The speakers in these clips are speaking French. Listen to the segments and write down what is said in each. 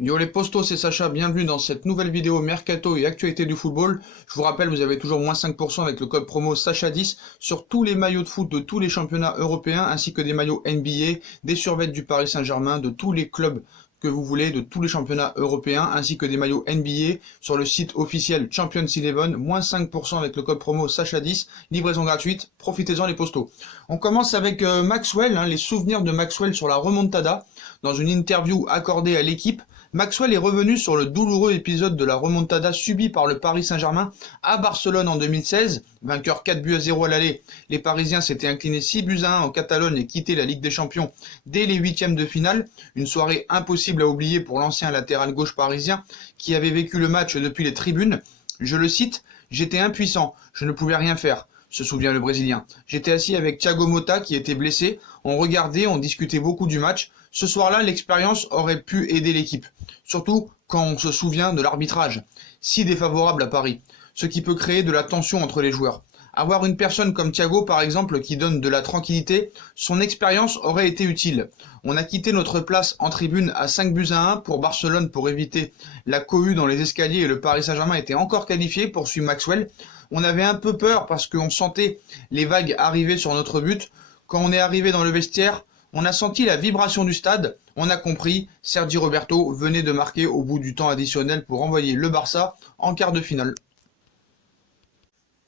Yo les postos, c'est Sacha, bienvenue dans cette nouvelle vidéo Mercato et actualité du football. Je vous rappelle, vous avez toujours moins 5% avec le code promo Sacha10 sur tous les maillots de foot de tous les championnats européens ainsi que des maillots NBA, des survêtements du Paris Saint-Germain, de tous les clubs que vous voulez, de tous les championnats européens ainsi que des maillots NBA sur le site officiel Champions 11, moins 5% avec le code promo Sacha10, livraison gratuite, profitez-en les postos. On commence avec Maxwell, les souvenirs de Maxwell sur la remontada. Dans une interview accordée à l'équipe, Maxwell est revenu sur le douloureux épisode de la remontada subie par le Paris Saint-Germain à Barcelone en 2016, vainqueur 4-0 à l'aller. Les Parisiens s'étaient inclinés 6-1 en Catalogne et quitté la Ligue des Champions dès les huitièmes de finale, une soirée impossible à oublier pour l'ancien latéral gauche parisien qui avait vécu le match depuis les tribunes. Je le cite, « J'étais impuissant, je ne pouvais rien faire », se souvient le Brésilien. J'étais assis avec Thiago Motta qui était blessé, on regardait, on discutait beaucoup du match. Ce soir-là, l'expérience aurait pu aider l'équipe, surtout quand on se souvient de l'arbitrage, si défavorable à Paris, ce qui peut créer de la tension entre les joueurs. Avoir une personne comme Thiago, par exemple, qui donne de la tranquillité, son expérience aurait été utile. On a quitté notre place en tribune à 5-1 pour Barcelone pour éviter la cohue dans les escaliers et le Paris Saint-Germain était encore qualifié, poursuit Maxwell. On avait un peu peur parce qu'on sentait les vagues arriver sur notre but. Quand on est arrivé dans le vestiaire, on a senti la vibration du stade, on a compris, Sergi Roberto venait de marquer au bout du temps additionnel pour envoyer le Barça en quart de finale.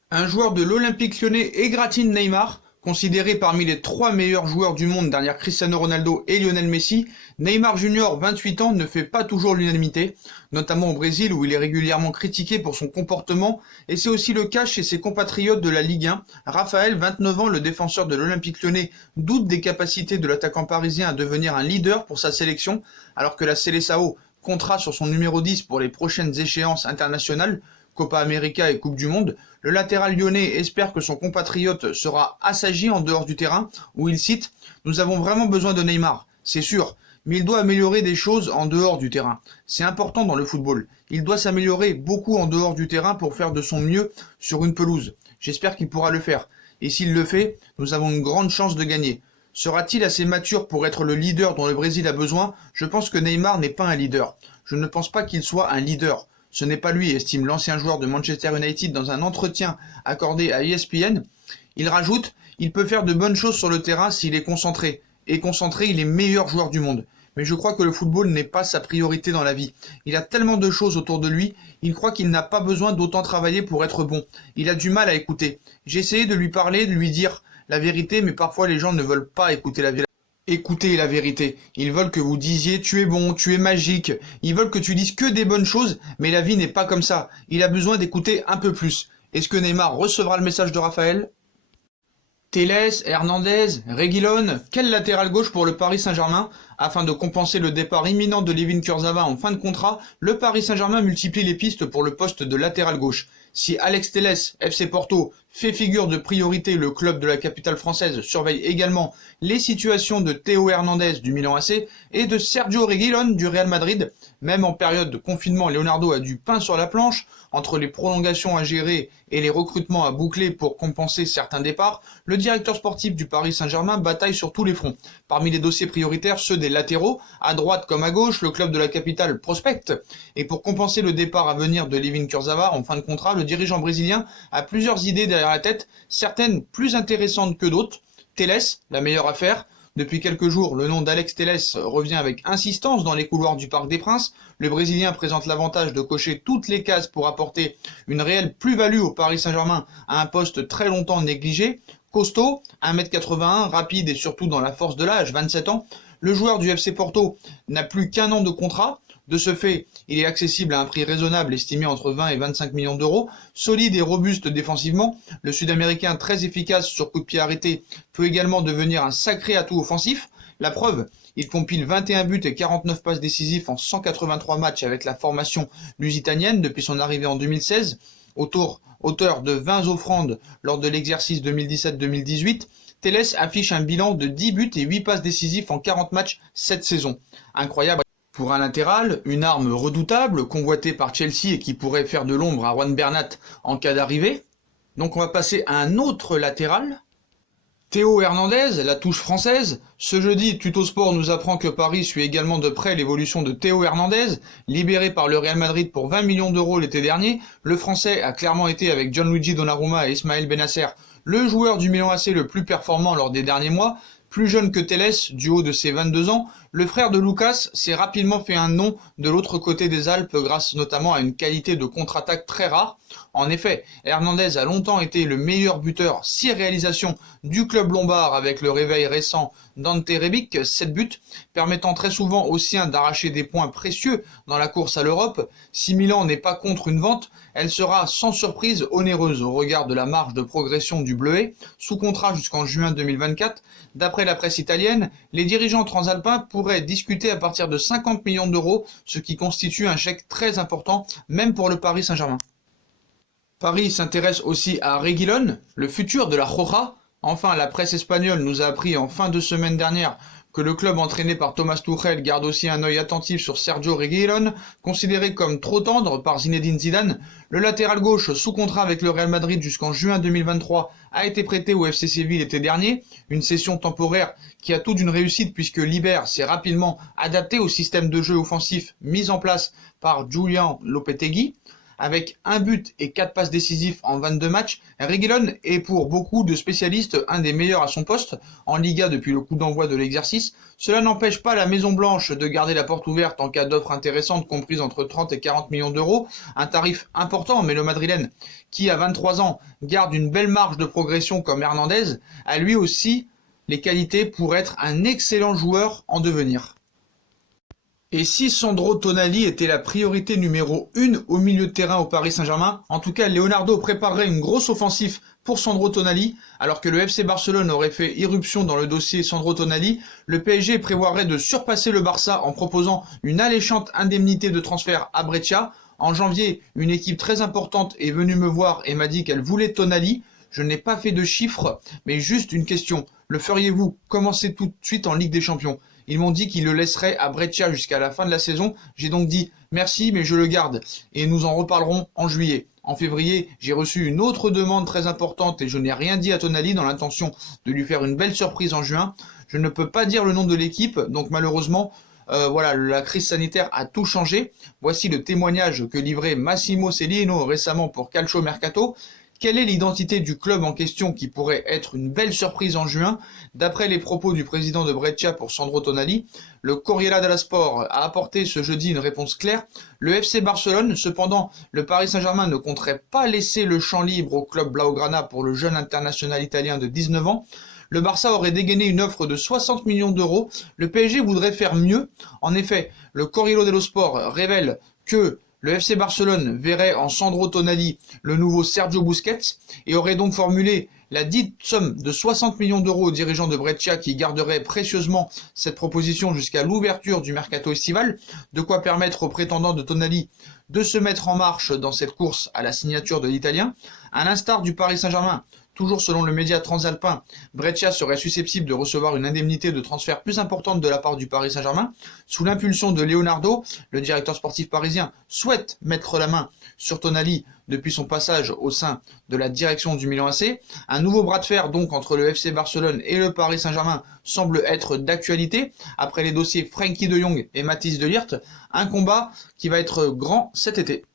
Un joueur de l'Olympique Lyonnais égratigne Neymar, considéré parmi les 3 meilleurs joueurs du monde derrière Cristiano Ronaldo et Lionel Messi. Neymar Junior, 28 ans, ne fait pas toujours l'unanimité, notamment au Brésil où il est régulièrement critiqué pour son comportement, et c'est aussi le cas chez ses compatriotes de la Ligue 1. Raphaël, 29 ans, le défenseur de l'Olympique Lyonnais, doute des capacités de l'attaquant parisien à devenir un leader pour sa sélection, alors que la Seleção comptera sur son numéro 10 pour les prochaines échéances internationales, Copa América et Coupe du Monde. Le latéral lyonnais espère que son compatriote sera assagi en dehors du terrain, où il cite « Nous avons vraiment besoin de Neymar, c'est sûr, mais il doit améliorer des choses en dehors du terrain. C'est important dans le football. Il doit s'améliorer beaucoup en dehors du terrain pour faire de son mieux sur une pelouse. J'espère qu'il pourra le faire. Et s'il le fait, nous avons une grande chance de gagner. Sera-t-il assez mature pour être le leader dont le Brésil a besoin? Je pense que Neymar n'est pas un leader. Je ne pense pas qu'il soit un leader. Ce n'est pas lui, estime l'ancien joueur de Manchester United dans un entretien accordé à ESPN. Il rajoute, il peut faire de bonnes choses sur le terrain s'il est concentré. Et concentré, il est meilleur joueur du monde. Mais je crois que le football n'est pas sa priorité dans la vie. Il a tellement de choses autour de lui, il croit qu'il n'a pas besoin d'autant travailler pour être bon. Il a du mal à écouter. J'ai essayé de lui parler, de lui dire la vérité, mais parfois les gens ne veulent pas écouter la vérité. Écoutez la vérité. Ils veulent que vous disiez tu es bon, tu es magique. Ils veulent que tu dises que des bonnes choses, mais la vie n'est pas comme ça. Il a besoin d'écouter un peu plus. Est-ce que Neymar recevra le message de Raphaël? Telles, Hernandez, Reguilón, quel latéral gauche pour le Paris Saint-Germain? Afin de compenser le départ imminent de Layvin Kurzawa en fin de contrat, le Paris Saint-Germain multiplie les pistes pour le poste de latéral gauche. Si Alex Telles, FC Porto, fait figure de priorité, le club de la capitale française surveille également les situations de Théo Hernandez du Milan AC et de Sergio Reguilón du Real Madrid. Même en période de confinement, Leonardo a du pain sur la planche. Entre les prolongations à gérer et les recrutements à boucler pour compenser certains départs, le directeur sportif du Paris Saint-Germain bataille sur tous les fronts. Parmi les dossiers prioritaires, ceux des latéraux, à droite comme à gauche, le club de la capitale prospecte. Et pour compenser le départ à venir de Layvin Kurzawa en fin de contrat, le dirigeant brésilien a plusieurs idées derrière la tête, certaines plus intéressantes que d'autres. Telles, la meilleure affaire. Depuis quelques jours, le nom d'Alex Telles revient avec insistance dans les couloirs du Parc des Princes. Le Brésilien présente l'avantage de cocher toutes les cases pour apporter une réelle plus-value au Paris Saint-Germain à un poste très longtemps négligé. Costaud, 1m81, rapide et surtout dans la force de l'âge, 27 ans, le joueur du FC Porto n'a plus qu'un an de contrat. De ce fait, il est accessible à un prix raisonnable estimé entre 20 et 25 millions d'euros. Solide et robuste défensivement, le Sud-Américain très efficace sur coup de pied arrêté peut également devenir un sacré atout offensif. La preuve, il compile 21 buts et 49 passes décisives en 183 matchs avec la formation lusitanienne depuis son arrivée en 2016. Auteur de 20 offrandes lors de l'exercice 2017-2018, Telles affiche un bilan de 10 buts et 8 passes décisives en 40 matchs cette saison. Incroyable. Pour un latéral, une arme redoutable, convoitée par Chelsea et qui pourrait faire de l'ombre à Juan Bernat en cas d'arrivée. Donc on va passer à un autre latéral. Théo Hernandez, la touche française. Ce jeudi, Tutosport nous apprend que Paris suit également de près l'évolution de Théo Hernandez. Libéré par le Real Madrid pour 20 millions d'euros l'été dernier, le Français a clairement été avec Gianluigi Donnarumma et Ismaël Bennacer le joueur du Milan AC le plus performant lors des derniers mois. Plus jeune que Telles, du haut de ses 22 ans, le frère de Lucas s'est rapidement fait un nom de l'autre côté des Alpes grâce notamment à une qualité de contre-attaque très rare. En effet, Hernandez a longtemps été le meilleur buteur, 6 réalisations du club lombard avec le réveil récent d'Ante Rebic, 7 buts, permettant très souvent aux siens d'arracher des points précieux dans la course à l'Europe. Si Milan n'est pas contre une vente, elle sera sans surprise onéreuse au regard de la marge de progression du Bleuet, sous contrat jusqu'en juin 2024. D'après la presse italienne, les dirigeants transalpins pourraient discuter à partir de 50 millions d'euros, ce qui constitue un chèque très important, même pour le Paris Saint-Germain. Paris s'intéresse aussi à Reguilón, le futur de la Roja. Enfin, la presse espagnole nous a appris en fin de semaine dernière que le club entraîné par Thomas Tuchel garde aussi un œil attentif sur Sergio Reguilón, considéré comme trop tendre par Zinedine Zidane. Le latéral gauche, sous contrat avec le Real Madrid jusqu'en juin 2023, a été prêté au FC Séville l'été dernier, une cession temporaire qui a tout d'une réussite puisque l'Iber s'est rapidement adapté au système de jeu offensif mis en place par Julian Lopetegui. Avec un but et 4 passes décisives en 22 matchs, Reguilón est pour beaucoup de spécialistes un des meilleurs à son poste en Liga depuis le coup d'envoi de l'exercice. Cela n'empêche pas la Maison Blanche de garder la porte ouverte en cas d'offre intéressante comprise entre 30 et 40 millions d'euros, un tarif important, mais le Madrilène, qui à 23 ans garde une belle marge de progression comme Hernandez, a lui aussi les qualités pour être un excellent joueur en devenir. Et si Sandro Tonali était la priorité numéro 1 au milieu de terrain au Paris Saint-Germain, en tout cas Leonardo préparerait une grosse offensive pour Sandro Tonali, alors que le FC Barcelone aurait fait irruption dans le dossier Sandro Tonali, le PSG prévoirait de surpasser le Barça en proposant une alléchante indemnité de transfert à Brescia. En janvier, une équipe très importante est venue me voir et m'a dit qu'elle voulait Tonali. Je n'ai pas fait de chiffres, mais juste une question. Le feriez-vous commencer tout de suite en Ligue des Champions ? Ils m'ont dit qu'ils le laisseraient à Brescia jusqu'à la fin de la saison. J'ai donc dit merci, mais je le garde. Et nous en reparlerons en juillet. En février, j'ai reçu une autre demande très importante et je n'ai rien dit à Tonali dans l'intention de lui faire une belle surprise en juin. Je ne peux pas dire le nom de l'équipe, donc malheureusement, voilà, la crise sanitaire a tout changé. Voici le témoignage que livrait Massimo Cellino récemment pour Calcio Mercato. Quelle est l'identité du club en question qui pourrait être une belle surprise en juin? D'après les propos du président de Brescia pour Sandro Tonali, le Corriere dello Sport a apporté ce jeudi une réponse claire. Le FC Barcelone, cependant, le Paris Saint-Germain ne compterait pas laisser le champ libre au club Blaugrana pour le jeune international italien de 19 ans. Le Barça aurait dégainé une offre de 60 millions d'euros. Le PSG voudrait faire mieux. En effet, le Corriere dello Sport révèle que le FC Barcelone verrait en Sandro Tonali le nouveau Sergio Busquets et aurait donc formulé la dite somme de 60 millions d'euros aux dirigeants de Brescia qui garderaient précieusement cette proposition jusqu'à l'ouverture du mercato estival, de quoi permettre aux prétendants de Tonali de se mettre en marche dans cette course à la signature de l'Italien. À l'instar du Paris Saint-Germain, toujours selon le média transalpin, Brescia serait susceptible de recevoir une indemnité de transfert plus importante de la part du Paris Saint-Germain. Sous l'impulsion de Leonardo, le directeur sportif parisien souhaite mettre la main sur Tonali depuis son passage au sein de la direction du Milan AC. Un nouveau bras de fer donc entre le FC Barcelone et le Paris Saint-Germain semble être d'actualité après les dossiers Frenkie de Jong et Mathys de Ligt, un combat qui va être grand cet été.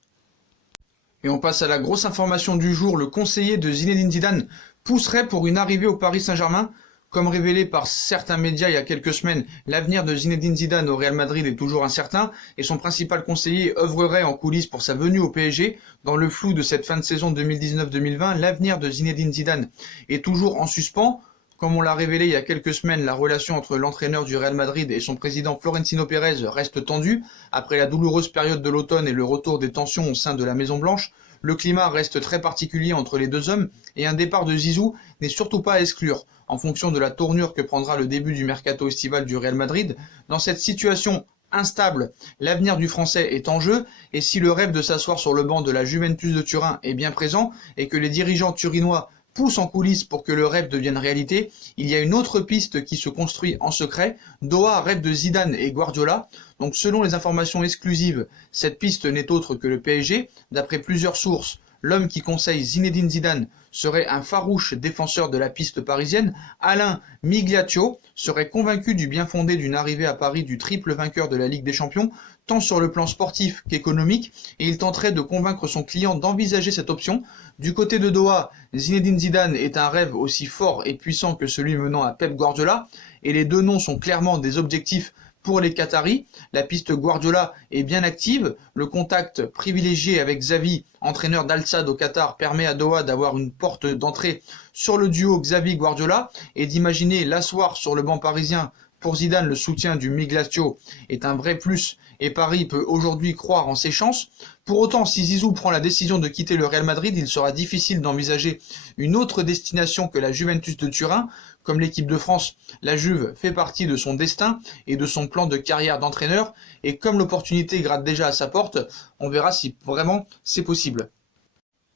Et on passe à la grosse information du jour, le conseiller de Zinedine Zidane pousserait pour une arrivée au Paris Saint-Germain. Comme révélé par certains médias il y a quelques semaines, l'avenir de Zinedine Zidane au Real Madrid est toujours incertain et son principal conseiller œuvrerait en coulisses pour sa venue au PSG. Dans le flou de cette fin de saison 2019-2020, l'avenir de Zinedine Zidane est toujours en suspens. Comme on l'a révélé il y a quelques semaines, la relation entre l'entraîneur du Real Madrid et son président Florentino Pérez reste tendue. Après la douloureuse période de l'automne et le retour des tensions au sein de la Maison Blanche, le climat reste très particulier entre les deux hommes et un départ de Zizou n'est surtout pas à exclure, en fonction de la tournure que prendra le début du mercato estival du Real Madrid. Dans cette situation instable, l'avenir du Français est en jeu, et si le rêve de s'asseoir sur le banc de la Juventus de Turin est bien présent, et que les dirigeants turinois poussent en coulisses pour que le rêve devienne réalité, il y a une autre piste qui se construit en secret. Doha rêve de Zidane et Guardiola. Donc selon les informations exclusives, cette piste n'est autre que le PSG. D'après plusieurs sources, l'homme qui conseille Zinedine Zidane serait un farouche défenseur de la piste parisienne, Alain Migliaccio serait convaincu du bien fondé d'une arrivée à Paris du triple vainqueur de la Ligue des Champions, tant sur le plan sportif qu'économique, et il tenterait de convaincre son client d'envisager cette option. Du côté de Doha, Zinedine Zidane est un rêve aussi fort et puissant que celui menant à Pep Guardiola, et les deux noms sont clairement des objectifs pour les Qataris. La piste Guardiola est bien active, le contact privilégié avec Xavi, entraîneur d'Al-Sadd au Qatar, permet à Doha d'avoir une porte d'entrée sur le duo Xavi-Guardiola et d'imaginer l'asseoir sur le banc parisien. Pour Zidane, le soutien du Migliaccio est un vrai plus et Paris peut aujourd'hui croire en ses chances. Pour autant, si Zizou prend la décision de quitter le Real Madrid, il sera difficile d'envisager une autre destination que la Juventus de Turin. Comme l'équipe de France, la Juve fait partie de son destin et de son plan de carrière d'entraîneur, et comme l'opportunité gratte déjà à sa porte, on verra si vraiment c'est possible.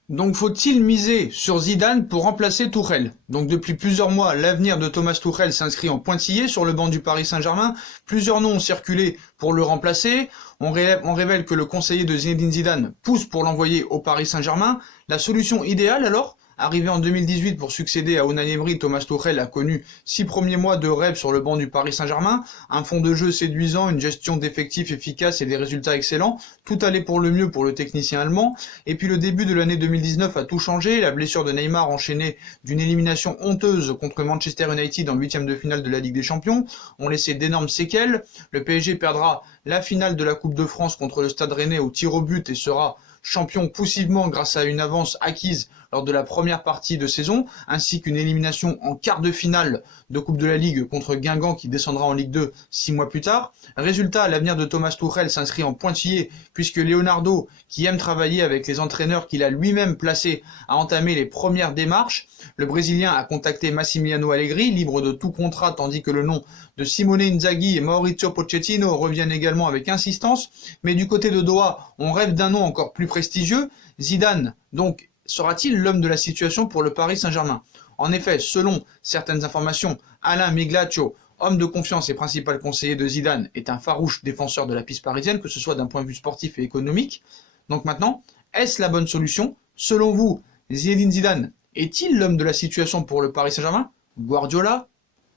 Donc faut-il miser sur Zidane pour remplacer Tuchel? Donc depuis plusieurs mois, l'avenir de Thomas Tuchel s'inscrit en pointillé sur le banc du Paris Saint-Germain. Plusieurs noms ont circulé pour le remplacer. On révèle que le conseiller de Zinedine Zidane pousse pour l'envoyer au Paris Saint-Germain. La solution idéale alors? Arrivé en 2018 pour succéder à Unai Emery, Thomas Tuchel a connu 6 premiers mois de rêve sur le banc du Paris Saint-Germain, un fond de jeu séduisant, une gestion d'effectifs efficace et des résultats excellents. Tout allait pour le mieux pour le technicien allemand. Et puis le début de l'année 2019 a tout changé. La blessure de Neymar enchaînée d'une élimination honteuse contre Manchester United en huitième de finale de la Ligue des Champions ont laissé d'énormes séquelles. Le PSG perdra la finale de la Coupe de France contre le Stade Rennais au tir au but et sera champion poussivement grâce à une avance acquise lors de la première partie de saison, ainsi qu'une élimination en quart de finale de Coupe de la Ligue contre Guingamp qui descendra en Ligue 2 6 mois plus tard. Résultat, l'avenir de Thomas Tuchel s'inscrit en pointillé puisque Leonardo, qui aime travailler avec les entraîneurs qu'il a lui-même placés, a entamé les premières démarches. Le Brésilien a contacté Massimiliano Allegri, libre de tout contrat, tandis que le nom de Simone Inzaghi et Maurizio Pochettino reviennent également avec insistance. Mais du côté de Doha, on rêve d'un nom encore plus prestigieux. Zidane, donc, sera-t-il l'homme de la situation pour le Paris Saint-Germain? En effet, selon certaines informations, Alain Migliaccio, homme de confiance et principal conseiller de Zidane, est un farouche défenseur de la piste parisienne, que ce soit d'un point de vue sportif et économique. Donc maintenant, est-ce la bonne solution? Selon vous, Zinedine Zidane est-il l'homme de la situation pour le Paris Saint-Germain? Guardiola?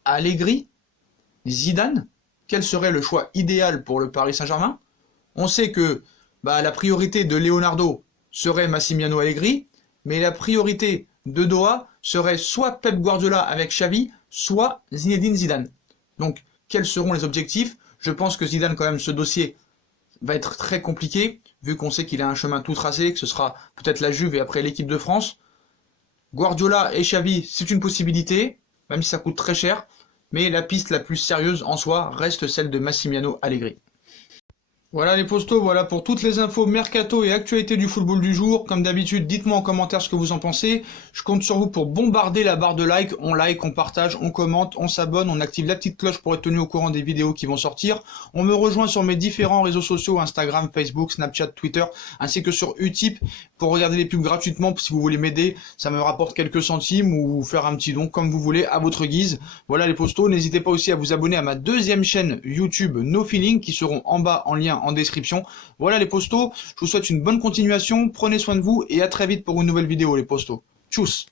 Allegri? Zidane? Quel serait le choix idéal pour le Paris Saint-Germain? On sait que la priorité de Leonardo serait Massimiliano Allegri, mais la priorité de Doha serait soit Pep Guardiola avec Xavi, soit Zinedine Zidane. Donc, quels seront les objectifs? Je pense que Zidane, quand même, ce dossier va être très compliqué, vu qu'on sait qu'il a un chemin tout tracé, que ce sera peut-être la Juve et après l'équipe de France. Guardiola et Xavi, c'est une possibilité, même si ça coûte très cher, mais la piste la plus sérieuse en soi reste celle de Massimiliano Allegri. Voilà les postos, voilà pour toutes les infos mercato et actualités du football du jour. Comme d'habitude, dites-moi en commentaire ce que vous en pensez. Je compte sur vous pour bombarder la barre de like, on partage, on commente, on s'abonne, on active la petite cloche pour être tenu au courant des vidéos qui vont sortir. On me rejoint sur mes différents réseaux sociaux, Instagram, Facebook, Snapchat, Twitter, ainsi que sur Utip pour regarder les pubs gratuitement si vous voulez m'aider. Ça me rapporte quelques centimes ou faire un petit don comme vous voulez à votre guise. Voilà les postos, n'hésitez pas aussi à vous abonner à ma deuxième chaîne YouTube No Feeling qui seront en bas en lien en description. Voilà les postos, je vous souhaite une bonne continuation, prenez soin de vous et à très vite pour une nouvelle vidéo les postos. Tchuss.